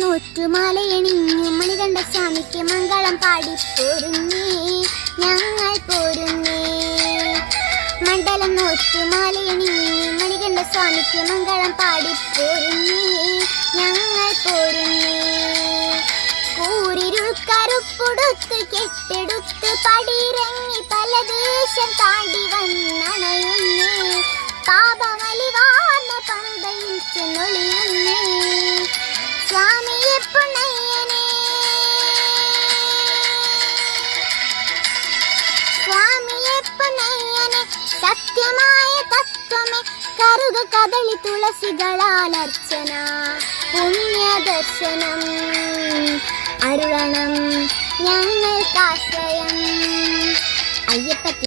നൂറ്റുമാലയണിഞ്ഞു മണികണ്ഠ സ്വാമിക്ക് മംഗളം പാടിപ്പോരുന്നേ ഞങ്ങൾ പോരുന്നേ. മണ്ഡലം നൂറ്റുമാലയണിഞ്ഞു മണികണ്ഠ സ്വാമിക്ക് മംഗളം പാടിപ്പോരുന്നേ ഞങ്ങൾ പോരുന്നേ. കൂരിരുൾ കറുപ്പുടുത്ത് കെട്ടെടുത്ത് പടിയിറങ്ങി പല ദേശം താണ്ടി വന്നണയുന്നേ. പാപമലിവാർന്ന പമ്പയിൽ ചെന്നൊളിയുന്നേ സ്വാമിയെ പൊന്നയ്യനേ. സ്വാമിയെ പൊന്നയ്യനേ സത്യമായ തത്വമേ കറുക കദളി തുളസികളാൽ അർച്ചന പുണ്യദർശനം അരുളണം ഞങ്ങൾക്കാശ്രയം. അയ്യപ്പ